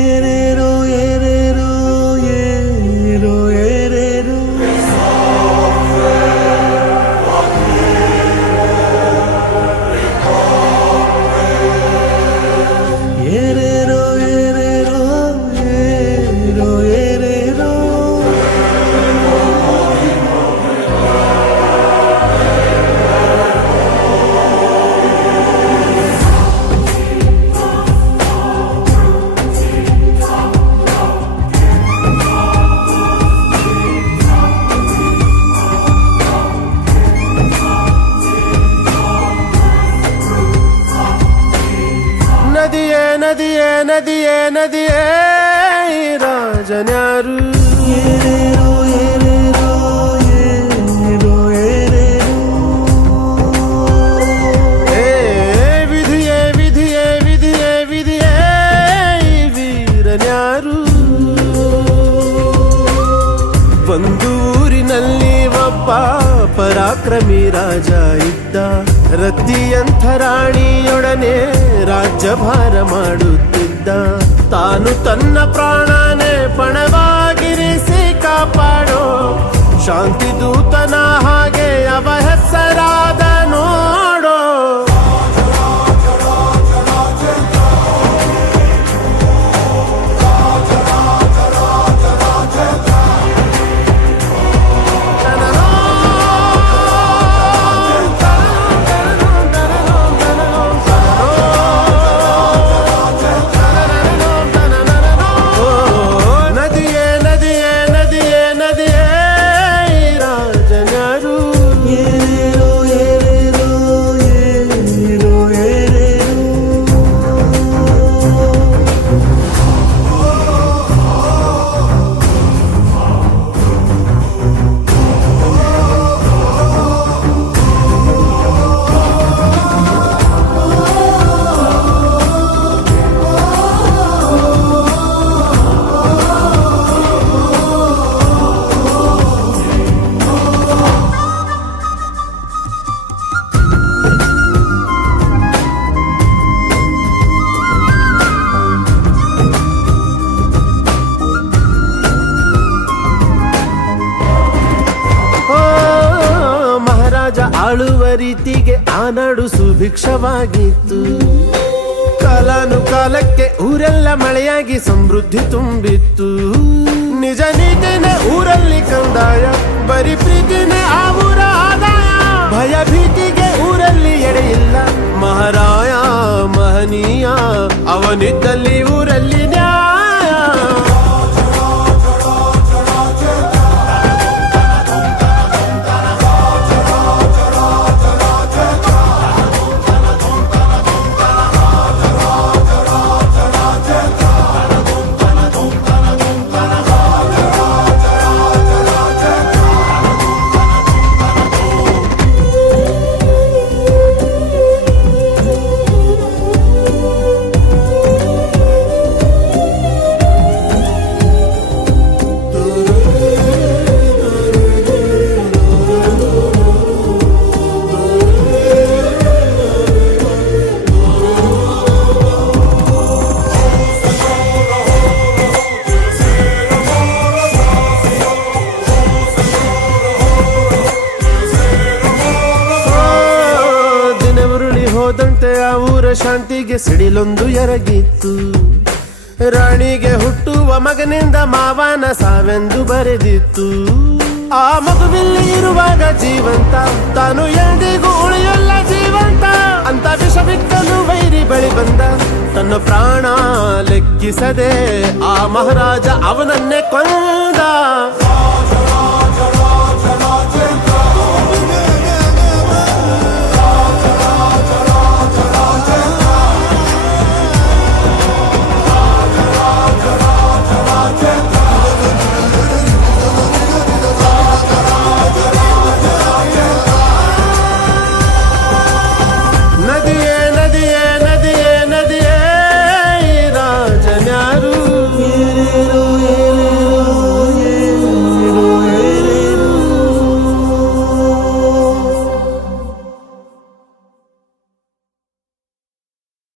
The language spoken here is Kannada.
ಏರೇರೋ ಏರೇರೋ ಏರೋ ಏರೇರೋ ಏರೇರೋ ಏರೇರೋ ಏರೋ ಏರೇರೋ ನದಿಯೇ ನದಿಯೇ ನದಿಯೇ ನದಿಯೇ ರಾಜನ್ಯಾರು ಏರೇರೋ ಏರೇರೋ ಏರೋ ಏರೇರೋ ಏ ವಿಧಿಯೇ ವಿಧಿಯೇ ವಿಧಿಯೇ ವಿಧಿಯೇ ವೀರನ್ಯಾರು ಒಂದು ಊರಿನಲ್ಲಿ ಒಬ್ಬ ಪರಾಕ್ರಮಿ ರಾಜ ಇದ್ದ ರತಿಯಂಥ ರಾಣಿಯೊಡನೆ ರಾಜ್ಯಭಾರ ಮಾಡುತ್ತಿದ್ದ ತಾನು ತನ್ನ ಪ್ರಾಣನೇ ಪಣವಾಗಿರಿಸಿ ಕಾಪಾಡೋ ಶಾಂತಿ ದೂತನ ಹಾಗೆ ಅವ ಹೆಸರಾದ ನೋಡೋ ನದಿಯೇ ನದಿಯೇ ನದಿಯೇ ನದಿಯೇ ರಾಜನ್ಯಾರು ಏರೇರೋ ಏರೇರೋ ಏರೋ ಏರೇರೋ ಓ ಮಹಾರಾಜ ಆಳುವ ರೀತಿಗೆ ಆ ನಾಡು ಸುಭಿಕ್ಷವಾಗಿತ್ತು ಕಾಲಾನುಕಾಲಕ್ಕೆ ಊರೆಲ್ಲ ಮಳೆಯಾಗಿ ಸಮೃದ್ಧಿ ತುಂಬಿತ್ತು ನಿಜ ನೀತಿನೇ ಊರಲ್ಲಿ ಕಂದಾಯ ಬರೀ ಪ್ರೀತಿನೇ ಆ ಊರ ಆದಾಯ ಭಯ ಭೀತಿಗೆ ಊರಲ್ಲಿ ಎಡೆಯಿಲ್ಲ ಮಹಾರಾಯ ಮಹನೀಯ ಅವನಿದ್ದಲ್ಲಿ ಊರಲ್ಲಿ ನ್ಯಾಯ ಹೋದಂತೆ ಆ ಊರ ಶಾಂತಿಗೆ ಸಿಡಿಲೊಂದು ಎರಗಿತ್ತು ರಾಣಿಗೆ ಹುಟ್ಟುವ ಮಗನಿಂದ ಮಾವನ ಸಾವೆಂದು ಬರೆದಿತ್ತು ಆ ಮಗುವಿಲ್ಲಿ ಇರುವಾಗ ಜೀವಂತ ತಾನು ಎಂದಿಗೂ ಉಳಿಯಲ್ಲ ಜೀವಂತ ಅಂತ ವಿಷವಿಕ್ಕಲು ವೈರಿ ಬಳಿ ಬಂದ ತನ್ನ ಪ್ರಾಣ ಲೆಕ್ಕಿಸದೆ ಆ ಮಹಾರಾಜ ಅವನನ್ನೇ ಕೊಂದ